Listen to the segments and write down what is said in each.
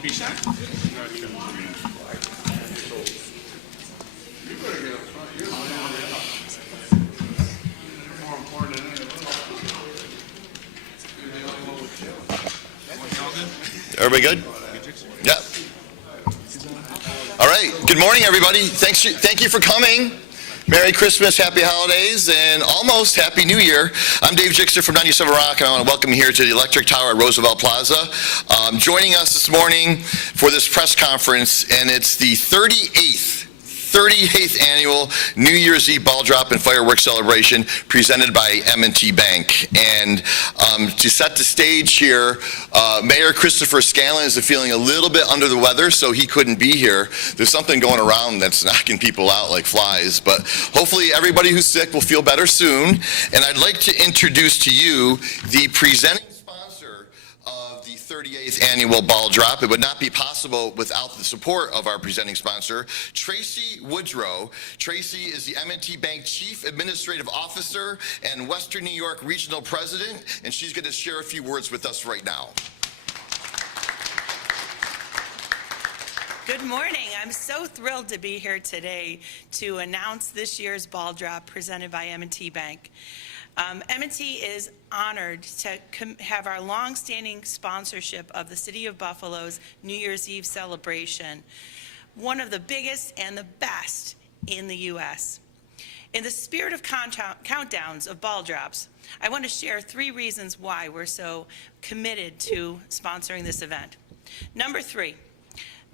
Don't be shy. Everybody good? Yeah. All right. Good morning, everybody. Thank you for coming. Merry Christmas, Happy Holidays, and almost Happy New Year. I'm Dave Jixter from 97 Rock, and I want to welcome you here to the Electric Tower at Roosevelt Plaza. Joining us this morning for this press conference, and it's the 38th annual New Year's Eve ball drop and fireworks celebration presented by M&T Bank. And to set the stage here, Mayor Chris Scanlon is feeling a little bit under the weather, so he couldn't be here. There's something going around that's knocking people out like flies, but hopefully everybody who's sick will feel better soon. And I'd like to introduce to you the presenting 38th annual ball drop. It would not be possible without the support of our presenting sponsor, Tracy Woodrow. Tracy is the M&T Bank Chief Administrative Officer and Western New York Regional President, and she's going to share a few words with us right now. Good morning. I'm so thrilled to be here today to announce this year's ball drop presented by M&T Bank. M&T is honored to have our long-standing sponsorship of the City of Buffalo's New Year's Eve celebration, one of the biggest and the best in the U.S. In the spirit of countdowns of ball drops, I want to share 3 reasons why we're so committed to sponsoring this event. Number 3.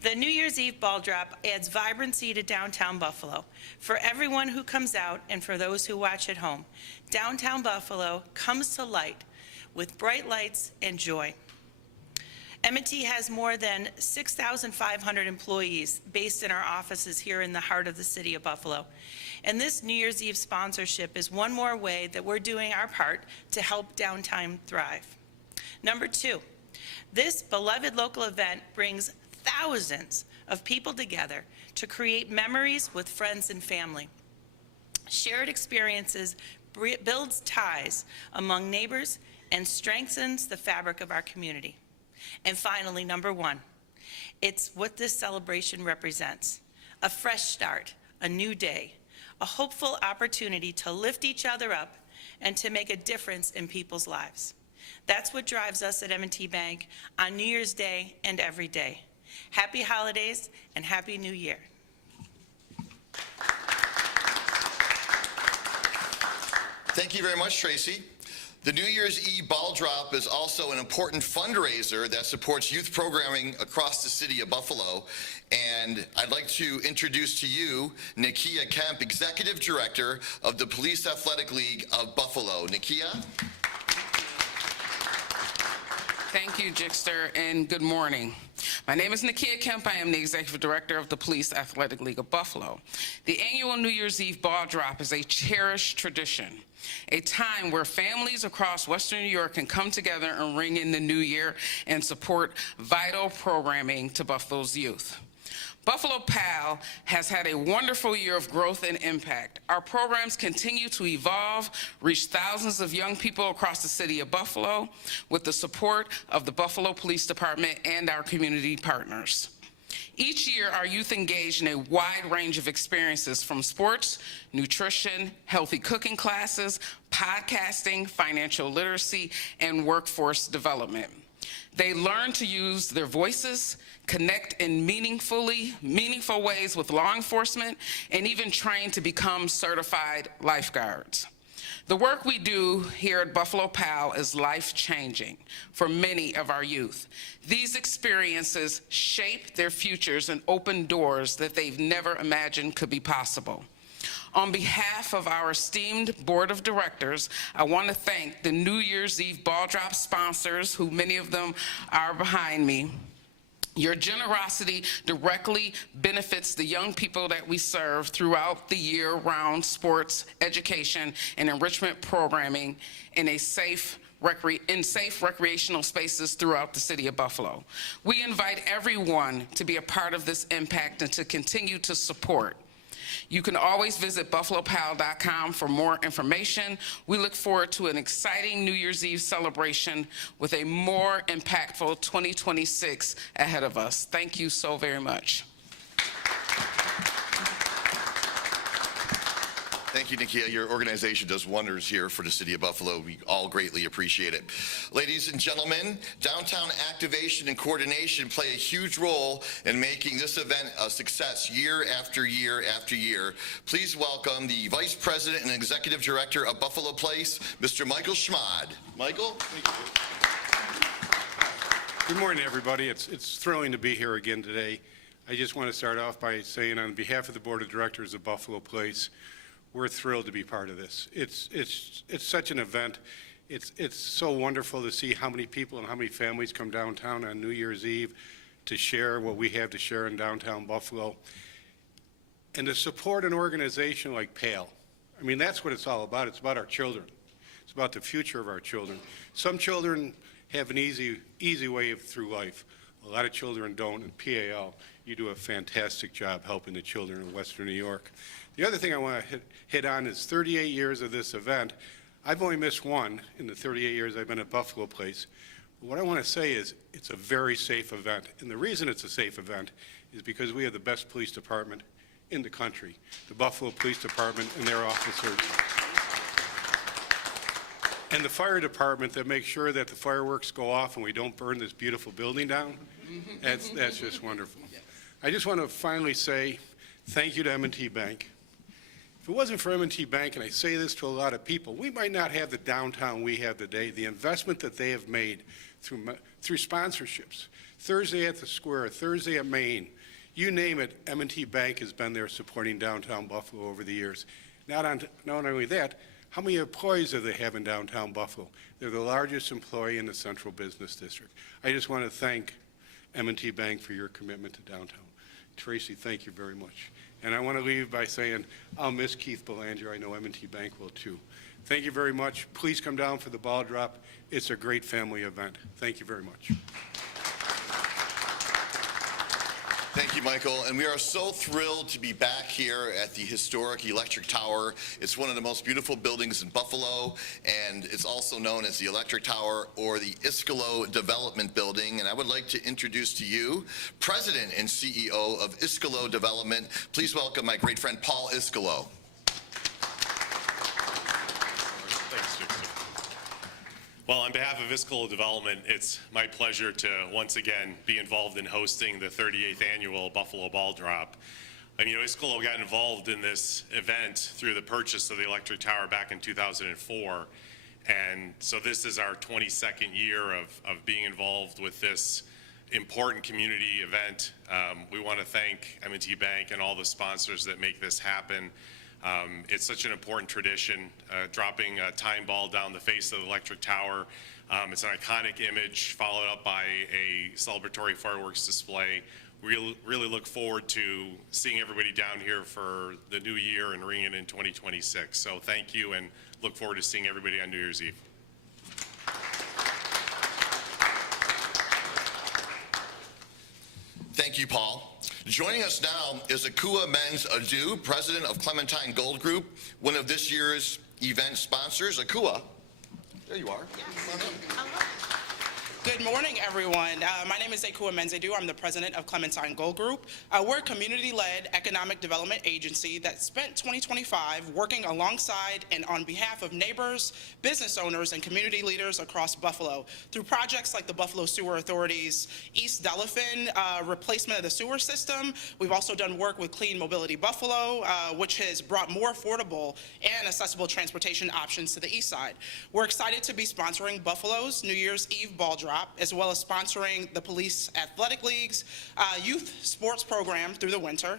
The New Year's Eve ball drop adds vibrancy to downtown Buffalo. For everyone who comes out and for those who watch at home, downtown Buffalo comes to light with bright lights and joy. M&T has more than 6,500 employees based in our offices here in the heart of the city of Buffalo. And this New Year's Eve sponsorship is one more way that we're doing our part to help downtown thrive. Number 2, this beloved local event brings thousands of people together to create memories with friends and family. Shared experiences builds ties among neighbors and strengthens the fabric of our community. And finally, number 1, it's what this celebration represents: a fresh start, a new day, a hopeful opportunity to lift each other up and to make a difference in people's lives. That's what drives us at M&T Bank on New Year's Day and every day. Happy holidays and Happy New Year. Thank you very much, Tracy. The New Year's Eve ball drop is also an important fundraiser that supports youth programming across the city of Buffalo. And I'd like to introduce to you Nakia Kemp, Executive Director of the Police Athletic League of Buffalo. Nakia? Thank you, Jixter, and good morning. My name is Nakia Kemp. I am the Executive Director of the Police Athletic League of Buffalo. The annual New Year's Eve ball drop is a cherished tradition, a time where families across Western New York can come together and ring in the new year and support vital programming to Buffalo's youth. Buffalo PAL has had a wonderful year of growth and impact. Our programs continue to evolve, reach thousands of young people across the city of Buffalo with the support of the Buffalo Police Department and our community partners. Each year, our youth engage in a wide range of experiences from sports, nutrition, healthy cooking classes, podcasting, financial literacy, and workforce development. They learn to use their voices, connect in meaningful ways with law enforcement, and even train to become certified lifeguards. The work we do here at Buffalo PAL is life-changing for many of our youth. These experiences shape their futures and open doors that they've never imagined could be possible. On behalf of our esteemed board of directors, I want to thank the New Year's Eve ball drop sponsors, who many of them are behind me. Your generosity directly benefits the young people that we serve throughout the year-round sports, education, and enrichment programming in safe recreational spaces throughout the city of Buffalo. We invite everyone to be a part of this impact and to continue to support. You can always visit buffalopal.com for more information. We look forward to an exciting New Year's Eve celebration with a more impactful 2026 ahead of us. Thank you so very much. Thank you, Nakia. Your organization does wonders here for the city of Buffalo. We all greatly appreciate it. Ladies and gentlemen, downtown activation and coordination play a huge role in making this event a success year after year after year. Please welcome the Vice President and Executive Director of Buffalo Place, Mr. Michael Schmad. Michael? Thank you. Good morning, everybody. It's thrilling to be here again today. I just want to start off by saying on behalf of the Board of Directors of Buffalo Place, we're thrilled to be part of this. It's such an event. It's so wonderful to see how many people and how many families come downtown on New Year's Eve to share what we have to share in downtown Buffalo. And to support an organization like PAL. I mean, that's what it's all about. It's about our children. It's about the future of our children. Some children have an easy way through life. A lot of children don't. And PAL, you do a fantastic job helping the children in Western New York. The other thing I want to hit on is 38 years of this event. I've only missed one in the 38 years I've been at Buffalo Place. But what I want to say is it's a very safe event. And the reason it's a safe event is because we have the best police department in the country, the Buffalo Police Department and their officers. And the fire department that makes sure that the fireworks go off and we don't burn this beautiful building down. That's just wonderful. I just want to finally say thank you to M&T Bank. If it wasn't for M&T Bank, and I say this to a lot of people, we might not have the downtown we have today. The investment that they have made through sponsorships, Thursday at the Square, Thursday at Main, you name it, M&T Bank has been there supporting downtown Buffalo over the years. Not only that, how many employees do they have in downtown Buffalo? They're the largest employee in the Central Business District. I just want to thank M&T Bank for your commitment to downtown. Tracy, thank you very much. And I want to leave by saying I'll miss Keith Belanger. I know M&T Bank will too. Thank you very much. Please come down for the ball drop. It's a great family event. Thank you very much. Thank you, Michael. And we are so thrilled to be back here at the historic Electric Tower. It's one of the most beautiful buildings in Buffalo, and it's also known as the Electric Tower or the Iskolo Development Building. And I would like to introduce to you President and CEO of Iskolo Development. Please welcome my great friend, Paul Iskolo. Thanks, Dixon. Well, on behalf of Iskolo Development, it's my pleasure to once again be involved in hosting the 38th annual Buffalo Ball Drop. Iskolo got involved in this event through the purchase of the Electric Tower back in 2004. And so this is our 22nd year of being involved with this important community event. We want to thank M&T Bank and all the sponsors that make this happen. It's such an important tradition, dropping a time ball down the face of the Electric Tower. It's an iconic image followed up by a celebratory fireworks display. We really look forward to seeing everybody down here for the new year and ringing in 2026. So thank you, and look forward to seeing everybody on New Year's Eve. Thank you, Paul. Joining us now is Akua Men's Adu, president of Clementine Gold Group, one of this year's event sponsors. Akua, there you are. Good morning, everyone. My name is Akua Menzedu. I'm the president of Clementine Gold Group. We're a community-led economic development agency that spent 2025 working alongside and on behalf of neighbors, business owners, and community leaders across Buffalo through projects like the Buffalo Sewer Authority's East Delavan replacement of the sewer system. We've also done work with Clean Mobility Buffalo, which has brought more affordable and accessible transportation options to the east side. We're excited to be sponsoring Buffalo's New Year's Eve ball drop, as well as sponsoring the Police Athletic League's youth sports program through the winter.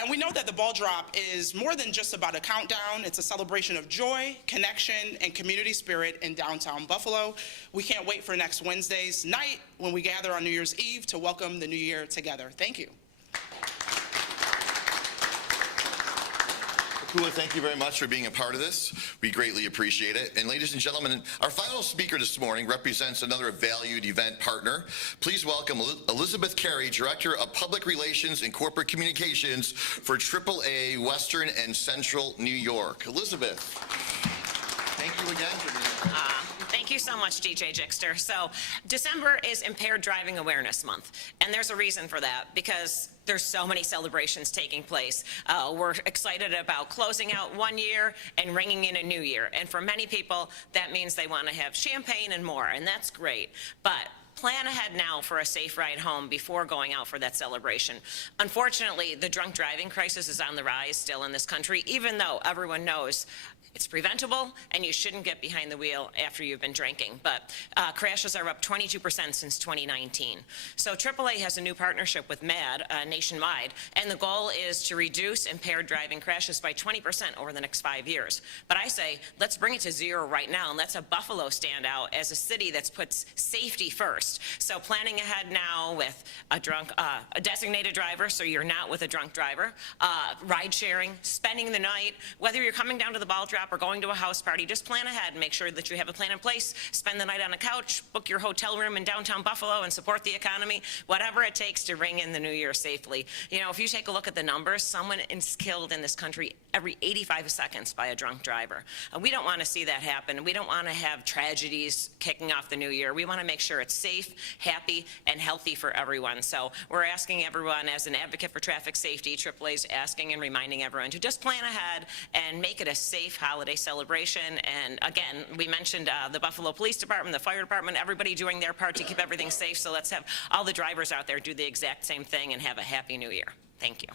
And we know that the ball drop is more than just about a countdown. It's a celebration of joy, connection, and community spirit in downtown Buffalo. We can't wait for next Wednesday's night when we gather on New Year's Eve to welcome the new year together. Thank you. Kua, thank you very much for being a part of this. We greatly appreciate it. And ladies and gentlemen, our final speaker this morning represents another valued event partner. Please welcome Elizabeth Carey, Director of Public Relations and Corporate Communications for AAA Western and Central New York. Elizabeth, thank you again for being here. Thank you so much, DJ Jixter. So December is Impaired Driving Awareness Month, and there's a reason for that, because there's so many celebrations taking place. We're excited about closing out one year and ringing in a new year, and for many people, that means they want to have champagne and more, and that's great. But plan ahead now for a safe ride home before going out for that celebration. Unfortunately, the drunk driving crisis is on the rise still in this country, even though everyone knows it's preventable and you shouldn't get behind the wheel after you've been drinking. But crashes are up 22% since 2019. So AAA has a new partnership with MAD nationwide, and the goal is to reduce impaired driving crashes by 20% over the next 5 years. But I say, let's bring it to zero right now, and let's have Buffalo stand out as a city that puts safety first. So planning ahead now with a designated driver, so you're not with a drunk driver, ride sharing, spending the night, whether you're coming down to the ball drop or going to a house party, just plan ahead and make sure that you have a plan in place. Spend the night on a couch, book your hotel room in downtown Buffalo, and support the economy, whatever it takes to ring in the new year safely. You know, if you take a look at the numbers, someone is killed in this country every 85 seconds by a drunk driver. We don't want to see that happen. We don't want to have tragedies kicking off the new year. We want to make sure it's safe, happy, and healthy for everyone. So we're asking everyone, as an advocate for traffic safety, AAA's asking and reminding everyone to just plan ahead and make it a safe holiday celebration. And again, we mentioned the Buffalo Police Department, the Fire Department, everybody doing their part to keep everything safe. So let's have all the drivers out there do the exact same thing and have a happy new year. Thank you.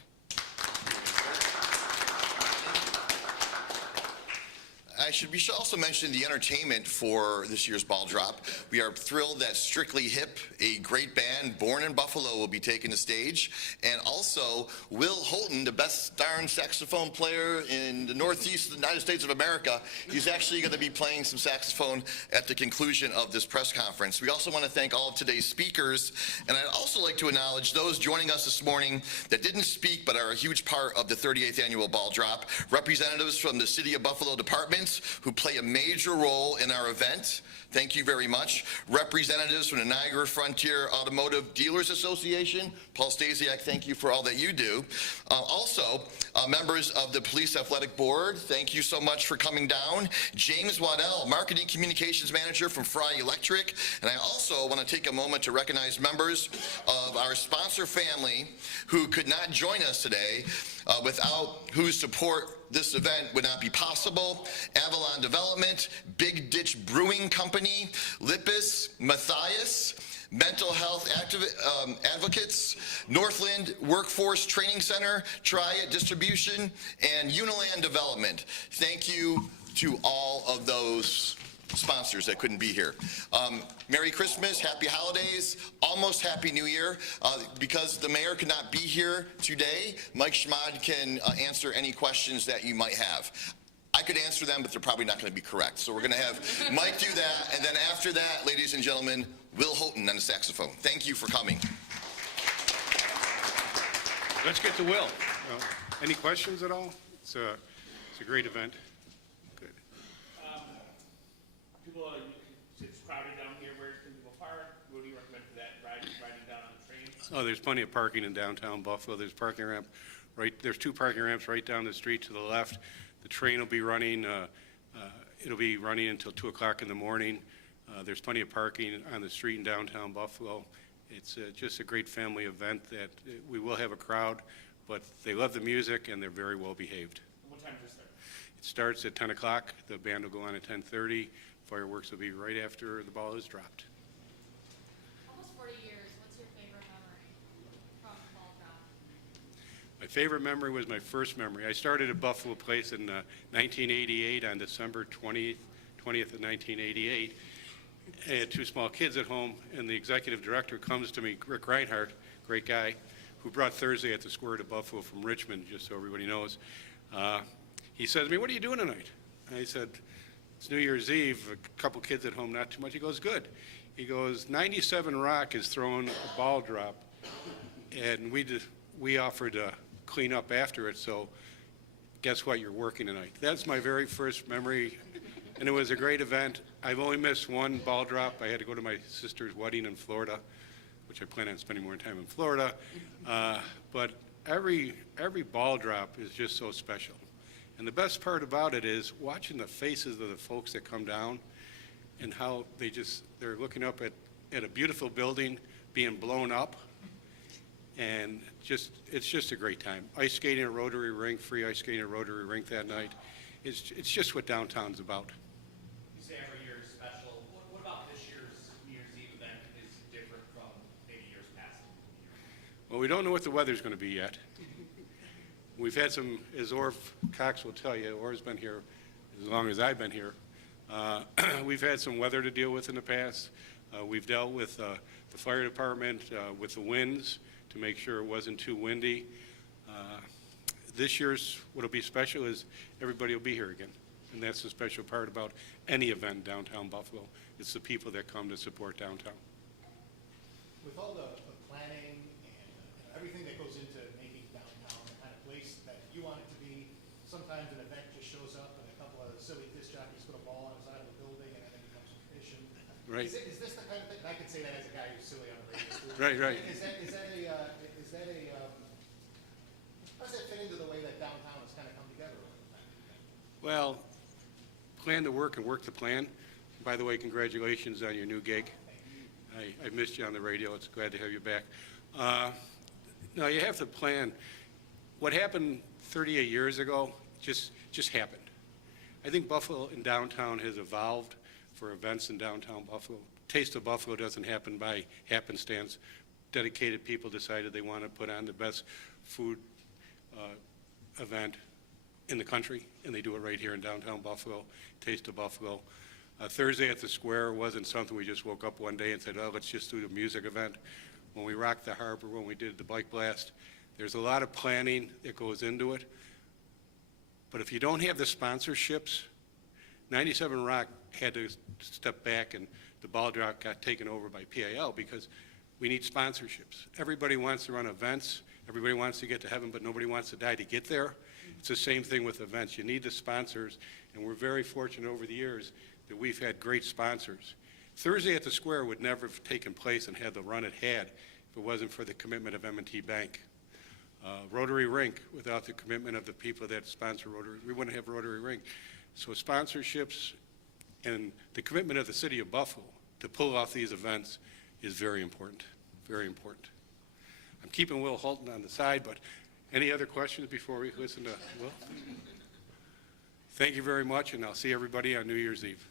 We should also mention the entertainment for this year's ball drop. We are thrilled that Strictly Hip, a great band born in Buffalo, will be taking the stage. And also, Will Houghton, the best darn saxophone player in the Northeast of the United States of America, he's actually going to be playing some saxophone at the conclusion of this press conference. We also want to thank all of today's speakers, and I'd also like to acknowledge those joining us this morning that didn't speak but are a huge part of the 38th annual ball drop. Representatives from the City of Buffalo departments who play a major role in our event. Thank you very much. Representatives from the Niagara Frontier Automotive Dealers Association. Paul Stasiak, thank you for all that you do. Also, members of the Police Athletic Board, thank you so much for coming down. James Waddell, Marketing Communications Manager from Fry Electric. And I also want to take a moment to recognize members of our sponsor family who could not join us today, without whose support this event would not be possible. Avalon Development, Big Ditch Brewing Company, Lippis, Matthias, Mental Health Advocates, Northland Workforce Training Center, Triad Distribution, and Uniland Development. Thank you to all of those sponsors that couldn't be here. Merry Christmas, Happy Holidays, almost Happy New Year. Because the mayor could not be here today, Mike Schmad can answer any questions that you might have. I could answer them, but they're probably not going to be correct. So we're going to have Mike do that, and then after that, ladies and gentlemen, Will Houghton on the saxophone. Thank you for coming. Let's get to Will. Any questions at all? It's a great event. Good. It's crowded down here. Where can people park? What do you recommend for that? Riding down on the train? Oh, there's plenty of parking in downtown Buffalo. There's parking ramp there's two parking ramps right down the street to the left. The train will be running, it'll be running until 2 o'clock in the morning. There's plenty of parking on the street in downtown Buffalo. It's just a great family event that we will have a crowd, but they love the music and they're very well behaved. What time does it start? It starts at 10 o'clock. The band will go on at 10:30. Fireworks will be right after the ball is dropped. Almost 40 years. What's your favorite memory from the ball drop? My favorite memory was my first memory. I started at Buffalo Place in 1988 on December 20th of 1988. I had two small kids at home, and the executive director comes to me, Rick Reinhardt, great guy, who brought Thursday at the Square to Buffalo from Richmond, just so everybody knows. He says to me, "What are you doing tonight?" I said, "It's New Year's Eve, a couple kids at home, not too much." He goes, "Good." He goes, 97 Rock is throwing a ball drop, and we offered to clean up after it, so guess what, you're working tonight. That's my very first memory, and it was a great event. I've only missed one ball drop. I had to go to my sister's wedding in Florida, which I plan on spending more time in Florida. But every ball drop is just so special. And the best part about it is watching the faces of the folks that come down and how they're looking up at a beautiful building being blown up. And it's just a great time. Ice skating at Rotary Rink, free ice skating at Rotary Rink that night. It's just what downtown's about. You say every year is special. What about this year's New Year's Eve event is different from maybe years past? Well, we don't know what the weather's going to be yet. We've had some, as Orv Cox will tell you, Orv's been here as long as I've been here. We've had some weather to deal with in the past. We've dealt with the fire department, with the winds, to make sure it wasn't too windy. This year's, what'll be special is everybody will be here again. And that's the special part about any event in downtown Buffalo. It's the people that come to support downtown. With all the planning and everything that goes into making downtown the kind of place that you want it to be, sometimes an event just shows up and a couple of silly disc jockeys put a ball on the side of the building and then it becomes a tradition. Right. Is this the kind of thing, and I can say that as a guy who's silly on the radio too. Right. Is that how does that fit into the way that downtown has kind of come together over time? Well, plan the work and work the plan. By the way, congratulations on your new gig. I missed you on the radio. It's glad to have you back. No, you have to plan. What happened 38 years ago just happened. I think Buffalo and downtown has evolved for events in downtown Buffalo. Taste of Buffalo doesn't happen by happenstance. Dedicated people decided they want to put on the best food event in the country, and they do it right here in downtown Buffalo, Taste of Buffalo. Thursday at the Square wasn't something we just woke up one day and said, oh, let's just do the music event. When we rocked the harbor, when we did the bike blast, there's a lot of planning that goes into it. But if you don't have the sponsorships, 97 Rock had to step back and the ball drop got taken over by PAL because we need sponsorships. Everybody wants to run events. Everybody wants to get to heaven, but nobody wants to die to get there. It's the same thing with events. You need the sponsors, and we're very fortunate over the years that we've had great sponsors. Thursday at the Square would never have taken place and had the run it had if it wasn't for the commitment of M&T Bank. Rotary Rink, without the commitment of the people that sponsor Rotary, we wouldn't have Rotary Rink. So sponsorships and the commitment of the city of Buffalo to pull off these events is very important, very important. I'm keeping Will Holton on the side, but any other questions before we listen to Will? Thank you very much, and I'll see everybody on New Year's Eve.